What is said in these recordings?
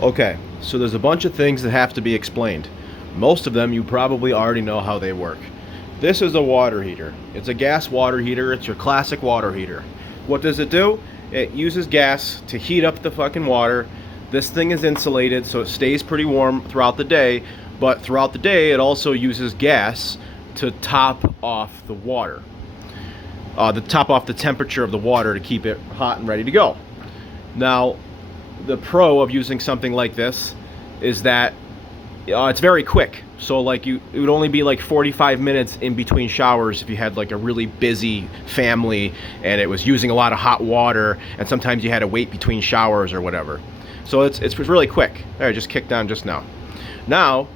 Okay, so there's a bunch of things that have to be explained. Most of them you probably already know how they work. This is a water heater. It's a gas water heater. It's your classic water heater. What does it do? It uses gas to heat up the fucking water. This thing is insulated so it stays pretty warm throughout the day, but throughout the day it also uses gas to top off the water. To top off the temperature of the water to keep it hot and ready to go. Now, the pro of using something like this is that it's very quick. So like it would only be like 45 minutes in between showers if you had like a really busy family and it was using a lot of hot water, and sometimes you had to wait between showers or whatever. So it's really quick. There, just kicked on just now. Now,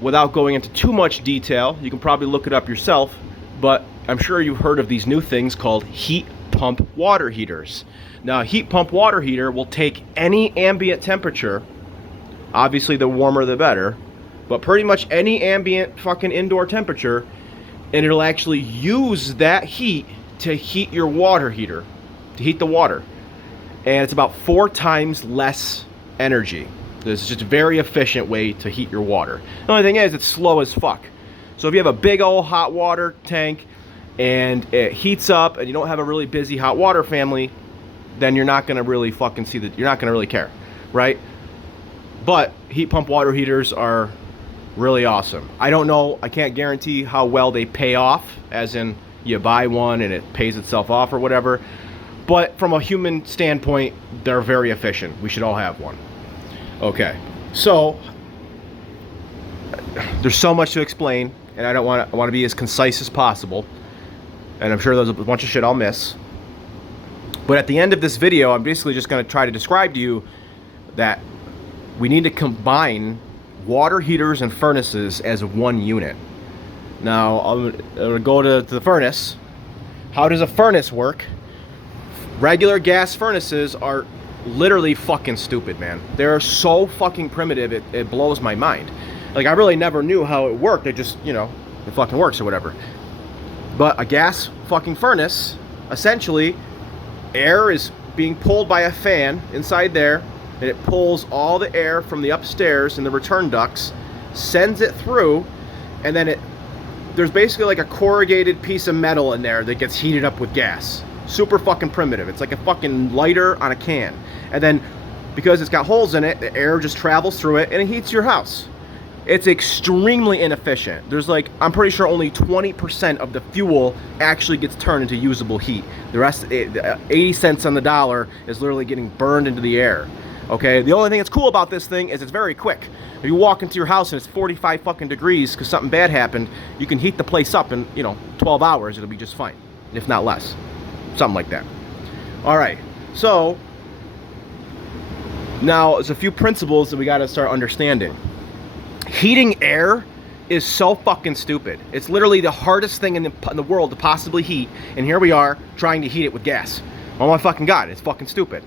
without going into too much detail, you can probably look it up yourself, but I'm sure you've heard of these new things called heat pump water heaters. Now, a heat pump water heater will take any ambient temperature, obviously the warmer the better, but pretty much any ambient fucking indoor temperature, and it'll actually use that heat to heat your water heater, to heat the water. And it's about 4 times less energy. This is just a very efficient way to heat your water. The only thing is, it's slow as fuck. So if you have a big old hot water tank and it heats up and you don't have a really busy hot water family, then you're not gonna really fucking see that, you're not gonna really care, right? But heat pump water heaters are really awesome. I don't know, I can't guarantee how well they pay off, as in you buy one and it pays itself off or whatever. But from a human standpoint, they're very efficient. We should all have one. Okay, so there's so much to explain, and I want to be as concise as possible. And I'm sure there's a bunch of shit I'll miss. But at the end of this video, I'm basically just going to try to describe to you that we need to combine water heaters and furnaces as one unit. Now, I'm going to go to the furnace. How does a furnace work? Regular gas furnaces are literally fucking stupid, man. They're so fucking primitive, it blows my mind. Like, I really never knew how it worked. It just, you know, it fucking works or whatever. But a gas fucking furnace, essentially, air is being pulled by a fan inside there, and it pulls all the air from the upstairs and the return ducts, sends it through, and then there's basically like a corrugated piece of metal in there that gets heated up with gas. Super fucking primitive. It's like a fucking lighter on a can. And then, because it's got holes in it, the air just travels through it and it heats your house. It's extremely inefficient. There's like, I'm pretty sure only 20% of the fuel actually gets turned into usable heat. The rest, 80 cents on the dollar, is literally getting burned into the air. Okay, the only thing that's cool about this thing is it's very quick. If you walk into your house and it's 45 fucking degrees because something bad happened, you can heat the place up in, 12 hours. It'll be just fine, if not less. Something like that. All right, so now there's a few principles that we got to start understanding. Heating air is so fucking stupid. It's literally the hardest thing in the world to possibly heat, and here we are trying to heat it with gas. Oh my fucking god, it's fucking stupid.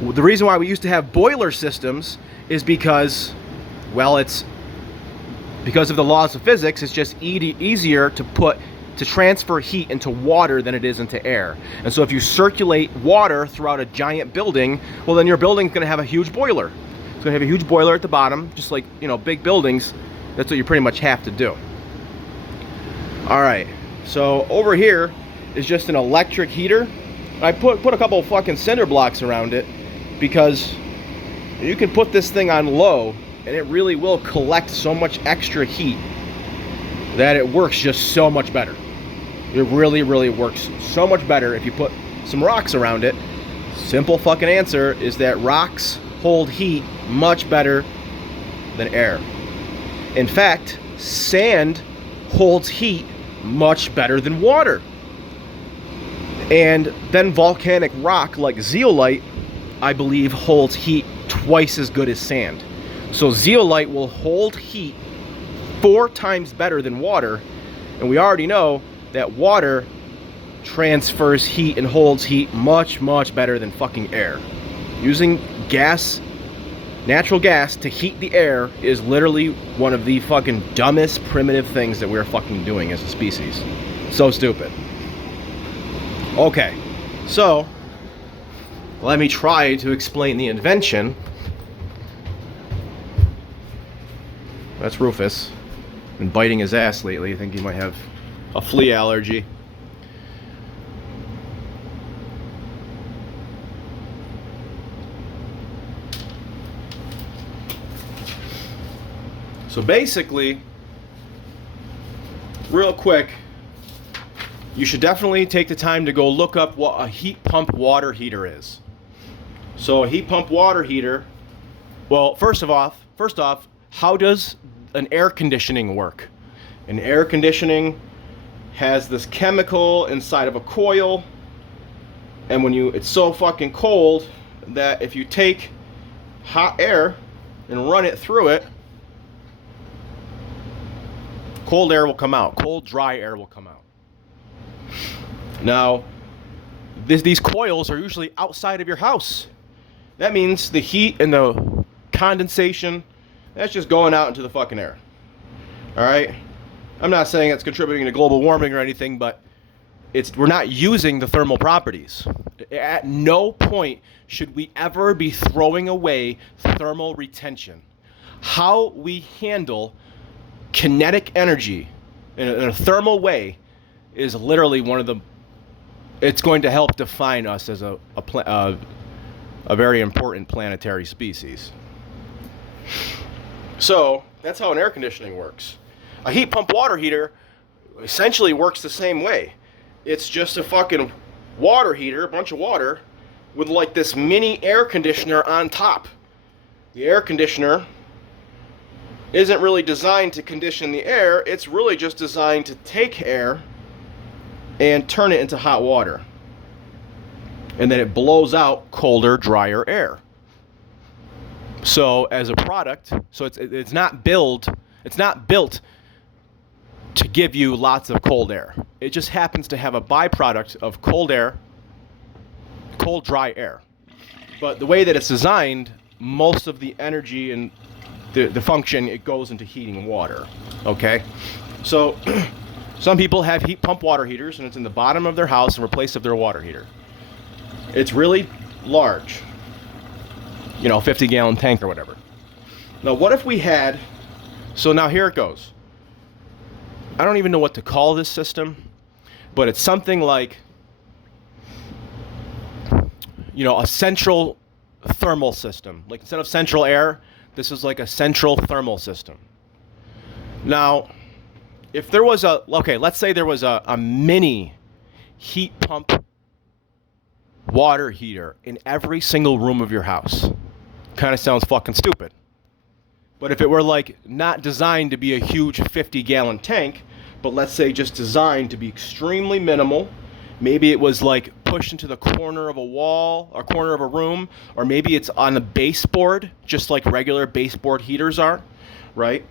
The reason why we used to have boiler systems is because, well, it's because of the laws of physics. It's just easier to transfer heat into water than it is into air. And so if you circulate water throughout a giant building, well, then your building's going to have a huge boiler. It's going to have a huge boiler at the bottom, just like, big buildings. That's what you pretty much have to do. All right, so over here is just an electric heater. I put a couple of fucking cinder blocks around it because you can put this thing on low and it really will collect so much extra heat that it works just so much better. It really, really works so much better if you put some rocks around it. Simple fucking answer is that rocks hold heat much better than air. In fact, sand holds heat much better than water. And then volcanic rock like zeolite, I believe, holds heat twice as good as sand. So zeolite will hold heat 4 times better than water, and we already know that water transfers heat and holds heat much, much better than fucking air. Using gas, natural gas, to heat the air is literally one of the fucking dumbest primitive things that we're fucking doing as a species. So stupid. Okay, so let me try to explain the invention That's Rufus. Been biting his ass lately. I think he might have a flea allergy. So basically, real quick, you should definitely take the time to go look up what a heat pump water heater is. So a heat pump water heater, well, first off, how does an air conditioning work? An air conditioning has this chemical inside of a coil, and it's so fucking cold that if you take hot air and run it through it, cold air will come out. Cold, dry air will come out. Now, these coils are usually outside of your house. That means the heat and the condensation, that's just going out into the fucking air. All right? I'm not saying it's contributing to global warming or anything, but we're not using the thermal properties. At no point should we ever be throwing away thermal retention. How we handle kinetic energy in a thermal way is literally it's going to help define us as a very important planetary species. So that's how an air conditioning works. A heat pump water heater essentially works the same way. It's just a fucking water heater, a bunch of water, with like this mini air conditioner on top. The air conditioner isn't really designed to condition the air. It's really just designed to take air and turn it into hot water. And then it blows out colder, drier air. So as a product, it's not built to give you lots of cold air. It just happens to have a byproduct of cold, dry air. But the way that it's designed, most of the energy and the function, it goes into heating water. Okay? So some people have heat pump water heaters, and it's in the bottom of their house in place of their water heater. It's really large. 50-gallon tank or whatever. Now, what if we had... So now here it goes. I don't even know what to call this system, but it's something like, a central thermal system. Like instead of central air, this is like a central thermal system. Now, if there was let's say there was a mini heat pump water heater in every single room of your house. Kind of sounds fucking stupid. But if it were like not designed to be a huge 50-gallon tank, but let's say just designed to be extremely minimal, maybe it was like pushed into the corner of a wall or corner of a room, or maybe it's on the baseboard, just like regular baseboard heaters are, right?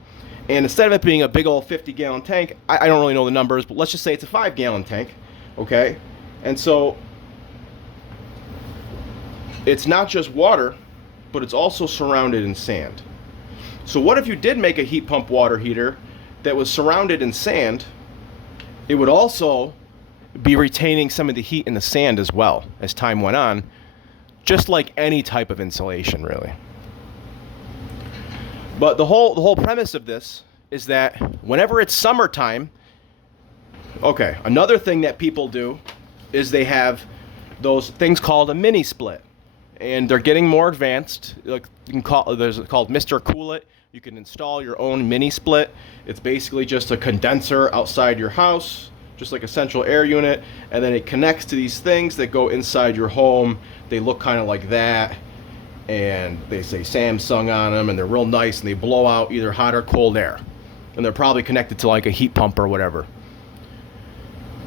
And instead of it being a big old 50-gallon tank, I don't really know the numbers, but let's just say it's a 5-gallon tank, okay? And so it's not just water, but it's also surrounded in sand. So what if you did make a heat pump water heater that was surrounded in sand? It would also be retaining some of the heat in the sand as well as time went on, just like any type of insulation, really. But the whole premise of this is that whenever it's summertime, okay, another thing that people do is they have those things called a mini split. And they're getting more advanced. Like there's called Mr. Cool It. You can install your own mini split. It's basically just a condenser outside your house, just like a central air unit, and then it connects to these things that go inside your home. They look kind of like that, and they say Samsung on them, and they're real nice, and they blow out either hot or cold air. And they're probably connected to like a heat pump or whatever.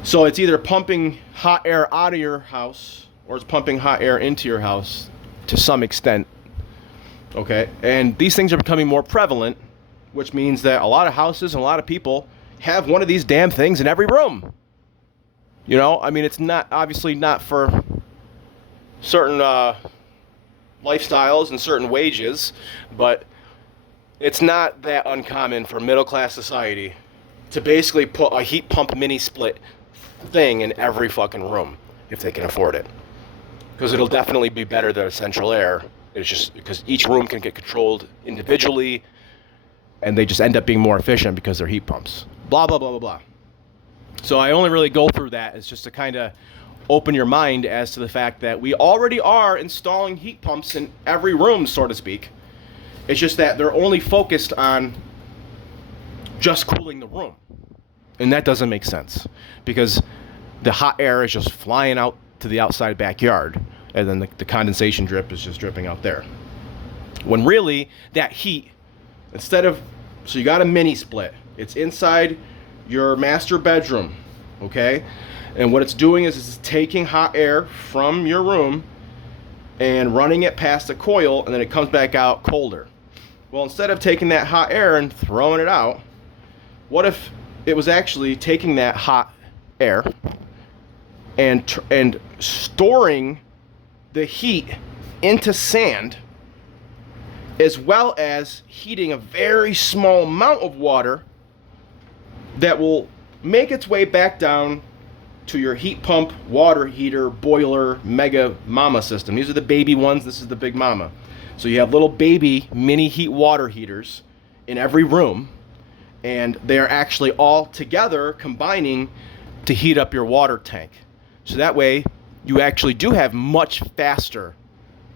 So it's either pumping hot air out of your house, or it's pumping hot air into your house to some extent. Okay, and these things are becoming more prevalent, which means that a lot of houses and a lot of people have one of these damn things in every room. It's not obviously not for certain lifestyles and certain wages, but it's not that uncommon for middle-class society to basically put a heat pump mini split thing in every fucking room if they can afford it. Because it'll definitely be better than a central air. It's just because each room can get controlled individually, and they just end up being more efficient because they're heat pumps. Blah, blah, blah, blah, blah. So I only really go through that as just to kind of open your mind as to the fact that we already are installing heat pumps in every room, so to speak. It's just that they're only focused on just cooling the room. And that doesn't make sense because the hot air is just flying out to the outside backyard, and then the condensation drip is just dripping out there. When really, that heat, instead of, so you got a mini split. It's inside your master bedroom, okay? And what it's doing is it's taking hot air from your room and running it past a coil, and then it comes back out colder. Well, instead of taking that hot air and throwing it out, what if it was actually taking that hot air and storing the heat into sand, as well as heating a very small amount of water that will make its way back down to your heat pump, water heater, boiler, mega mama system. These are the baby ones. This is the big mama. So you have little baby mini heat water heaters in every room, and they are actually all together combining to heat up your water tank. So that way you actually do have much faster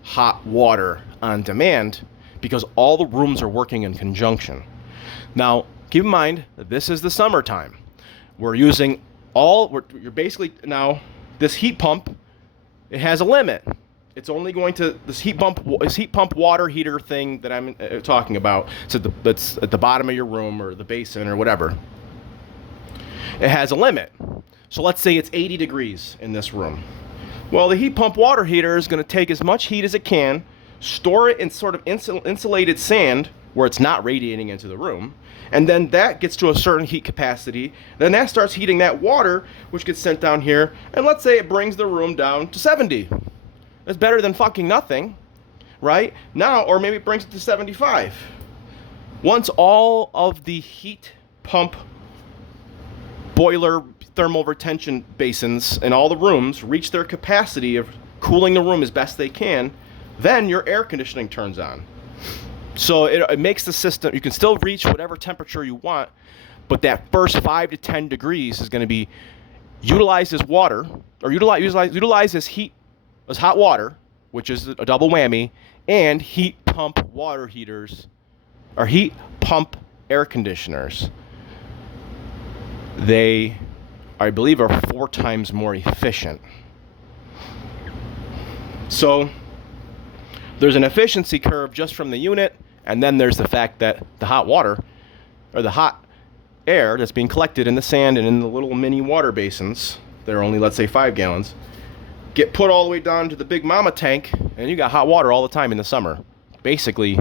hot water on demand because all the rooms are working in conjunction. Now, keep in mind that this is the summertime. We're using you're basically, now, this heat pump, it has a limit. It's only going to, this heat pump water heater thing that I'm talking about, so that's at the bottom of your room or the basin or whatever. It has a limit. So let's say it's 80 degrees in this room. Well, the heat pump water heater is going to take as much heat as it can, store it in sort of insulated sand where it's not radiating into the room, and then that gets to a certain heat capacity. Then that starts heating that water, which gets sent down here, and let's say it brings the room down to 70. That's better than fucking nothing, right? Now, or maybe it brings it to 75. Once all of the heat pump boiler thermal retention basins in all the rooms reach their capacity of cooling the room as best they can, then your air conditioning turns on. So it makes the system, you can still reach whatever temperature you want, but that first 5 to 10 degrees is going to be utilized as water, or utilized as hot water, which is a double whammy, and heat pump water heaters, or heat pump air conditioners. They, I believe, are 4 times more efficient. So there's an efficiency curve just from the unit, and then there's the fact that the hot water, or the hot air that's being collected in the sand and in the little mini water basins, they're only, let's say, 5 gallons, get put all the way down to the big mama tank, and you got hot water all the time in the summer. Basically,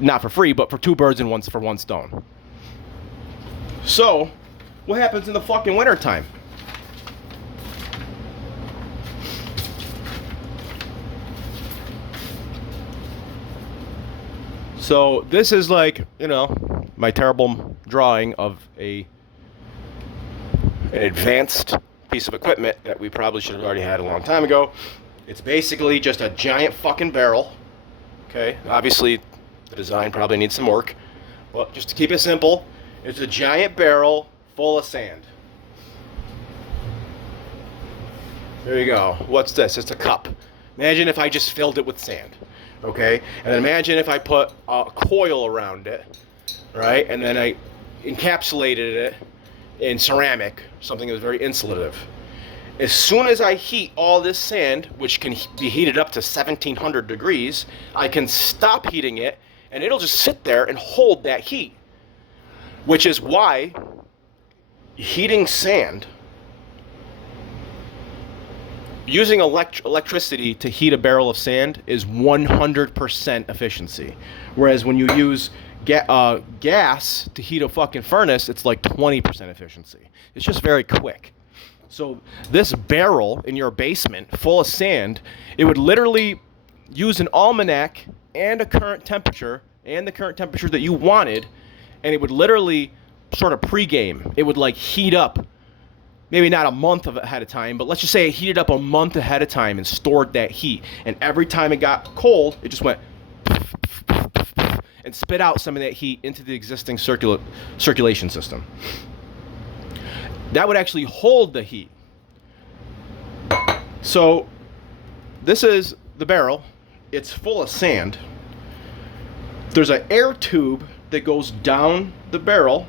not for free, but for 2 birds and one stone. So, what happens in the fucking wintertime? So this is like, my terrible drawing of an advanced piece of equipment that we probably should have already had a long time ago. It's basically just a giant fucking barrel. Okay, obviously the design probably needs some work, but just to keep it simple, it's a giant barrel full of sand. There you go. What's this? It's a cup. Imagine if I just filled it with sand. Okay, and then imagine if I put a coil around it, right, and then I encapsulated it in ceramic, something that was very insulative. As soon as I heat all this sand, which can be heated up to 1700 degrees, I can stop heating it, and it'll just sit there and hold that heat, which is why heating sand, using electricity to heat a barrel of sand is 100% efficiency. Whereas when you use gas to heat a fucking furnace, it's like 20% efficiency. It's just very quick. So this barrel in your basement full of sand, it would literally use an almanac and a current temperature and the current temperature that you wanted, and it would literally sort of pregame. It would like heat up. Maybe not a month ahead of time, but let's just say it heated up a month ahead of time and stored that heat. And every time it got cold, it just went, and and spit out some of that heat into the existing circulation system. That would actually hold the heat. So this is the barrel. It's full of sand. There's an air tube that goes down the barrel.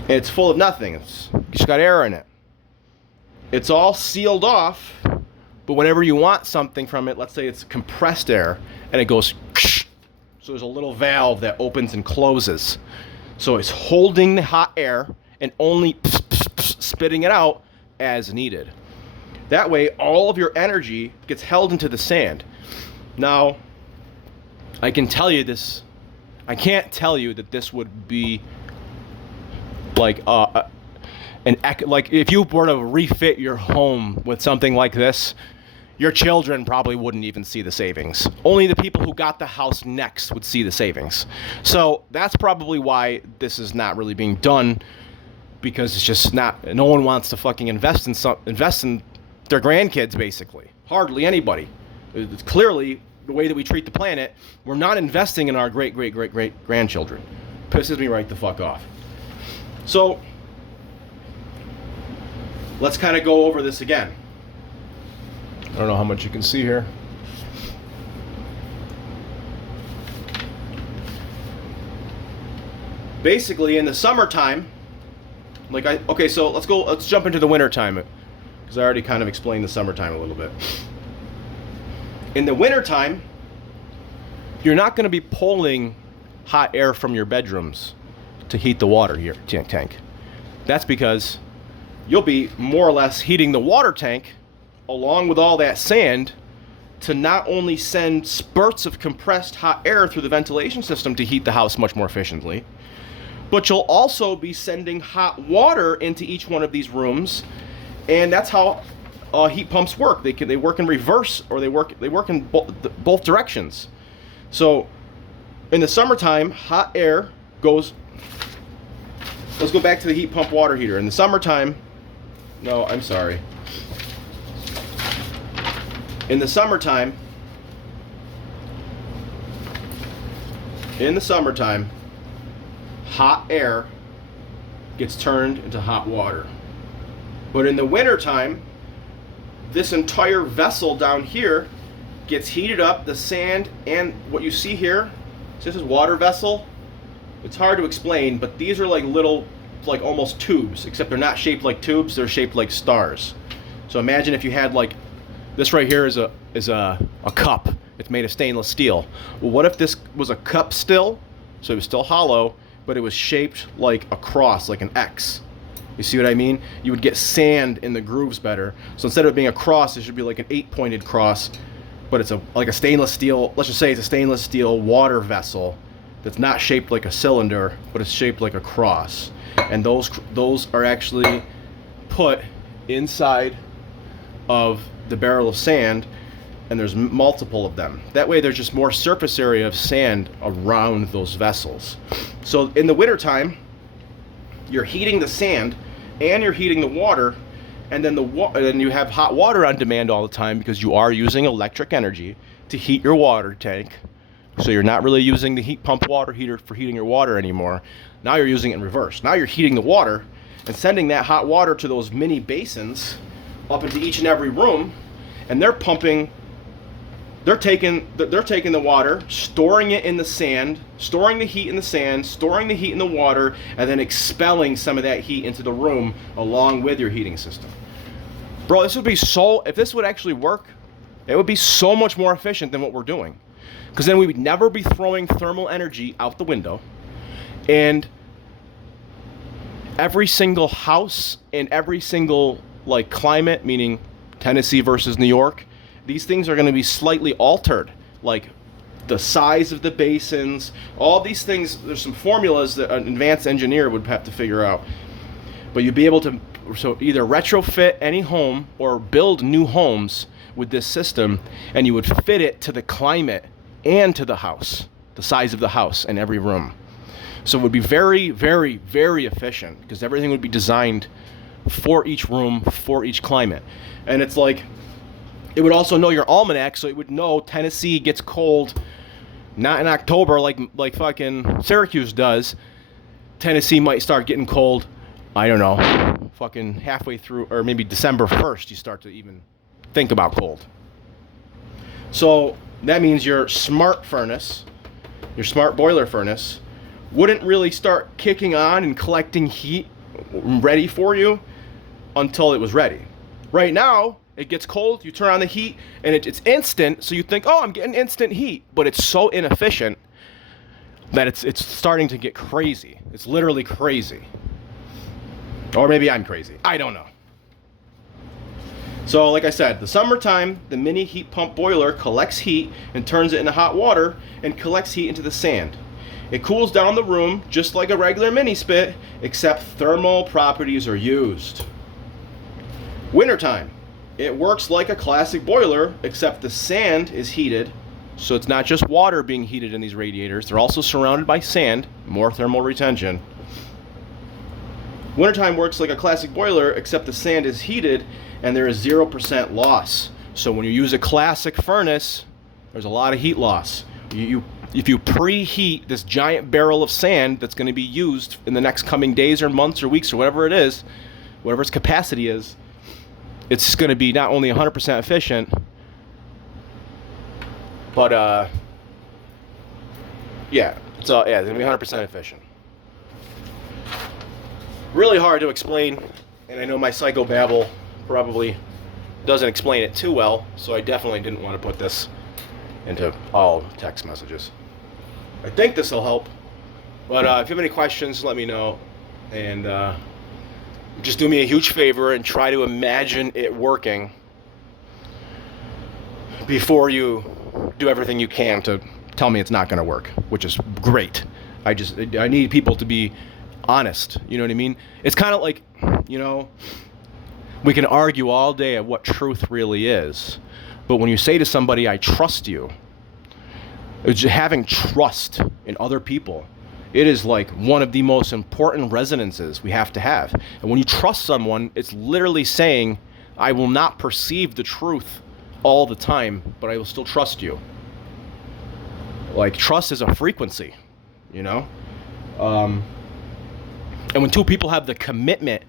And it's full of nothing. It's just got air in it. It's all sealed off, but whenever you want something from it, let's say it's compressed air, and it goes, so there's a little valve that opens and closes. So it's holding the hot air and only spitting it out as needed. That way, all of your energy gets held into the sand. Now, I can tell you this. I can't tell you that this would be like like if you were to refit your home with something like this, your children probably wouldn't even see the savings. Only the people who got the house next would see the savings. So that's probably why this is not really being done, because it's just not. No one wants to fucking invest in their grandkids, basically. Hardly anybody. It's clearly the way that we treat the planet. We're not investing in our great grandchildren. Pisses me right the fuck off. So let's kind of go over this again. I don't know how much you can see here. Basically, in the summertime, so let's jump into the wintertime, because I already kind of explained the summertime a little bit. In the wintertime, you're not going to be pulling hot air from your bedrooms to heat the water here tank. That's because you'll be more or less heating the water tank along with all that sand to not only send spurts of compressed hot air through the ventilation system to heat the house much more efficiently, but you'll also be sending hot water into each one of these rooms. And that's how heat pumps work. They work in reverse, or they work in both directions. So in the summertime, hot air goes. Let's go back to the heat pump water heater. In the summertime, no, I'm sorry. In the summertime, hot air gets turned into hot water. But in the wintertime, this entire vessel down here gets heated up. The sand and what you see here, so this is water vessel. It's hard to explain, but these are like little, like almost tubes, except they're not shaped like tubes, they're shaped like stars. So imagine if you had like, this right here is a cup. It's made of stainless steel. Well, what if this was a cup still? So it was still hollow, but it was shaped like a cross, like an X. You see what I mean? You would get sand in the grooves better. So instead of it being a cross, it should be like an 8-pointed cross, but it's like a stainless steel, let's just say it's a stainless steel water vessel that's not shaped like a cylinder, but it's shaped like a cross. And those are actually put inside of the barrel of sand, and there's multiple of them. That way there's just more surface area of sand around those vessels. So in the wintertime, you're heating the sand and you're heating the water, and then then you have hot water on demand all the time because you are using electric energy to heat your water tank. So you're not really using the heat pump water heater for heating your water anymore. Now you're using it in reverse. Now you're heating the water and sending that hot water to those mini basins up into each and every room, and they're taking the water, storing it in the sand, storing the heat in the sand, storing the heat in the water, and then expelling some of that heat into the room along with your heating system. Bro, this would be if this would actually work, it would be so much more efficient than what we're doing. Because then we would never be throwing thermal energy out the window, and every single house and every single like climate, meaning Tennessee versus New York, these things are going to be slightly altered, like the size of the basins, all these things. There's some formulas that an advanced engineer would have to figure out, but you'd be able to either retrofit any home or build new homes with this system, and you would fit it to the climate and to the house, the size of the house and every room. So it would be very, very, very efficient because everything would be designed for each room, for each climate. And it's like, it would also know your almanac, so it would know Tennessee gets cold Not in October like fucking Syracuse does. Tennessee might start getting cold, I don't know, fucking halfway through, or maybe December 1st you start to even think about cold. So that means your smart furnace, your smart boiler furnace, wouldn't really start kicking on and collecting heat ready for you until it was ready. Right now, it gets cold, you turn on the heat, and it's instant, so you think, oh, I'm getting instant heat, but it's so inefficient that it's starting to get crazy. It's literally crazy. Or maybe I'm crazy. I don't know. So like I said, the summertime, the mini heat pump boiler collects heat and turns it into hot water and collects heat into the sand. It cools down the room just like a regular mini spit, except thermal properties are used. Wintertime, it works like a classic boiler, except the sand is heated. So it's not just water being heated in these radiators, they're also surrounded by sand, more thermal retention. Wintertime works like a classic boiler, except the sand is heated and there is 0% loss. So when you use a classic furnace, there's a lot of heat loss. If you preheat this giant barrel of sand that's going to be used in the next coming days or months or weeks or whatever it is, whatever its capacity is, it's going to be not only 100% efficient, but yeah, it's going to be 100% efficient. Really hard to explain, and I know my psychobabble probably doesn't explain it too well, so I definitely didn't want to put this into all text messages. I think this will help, but if you have any questions, let me know, and just do me a huge favor and try to imagine it working before you do everything you can to tell me it's not going to work, which is great. I need people to be honest, you know what I mean? It's kind of like, you know, we can argue all day of what truth really is, but when you say to somebody, I trust you, it's having trust in other people. It is like one of the most important resonances we have to have. And when you trust someone, it's literally saying, I will not perceive the truth all the time, but I will still trust you. Like, trust is a frequency, you know? And when two people have the commitment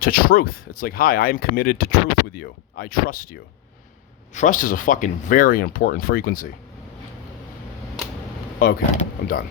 to truth, it's like, hi, I am committed to truth with you. I trust you. Trust is a fucking very important frequency. Okay, I'm done.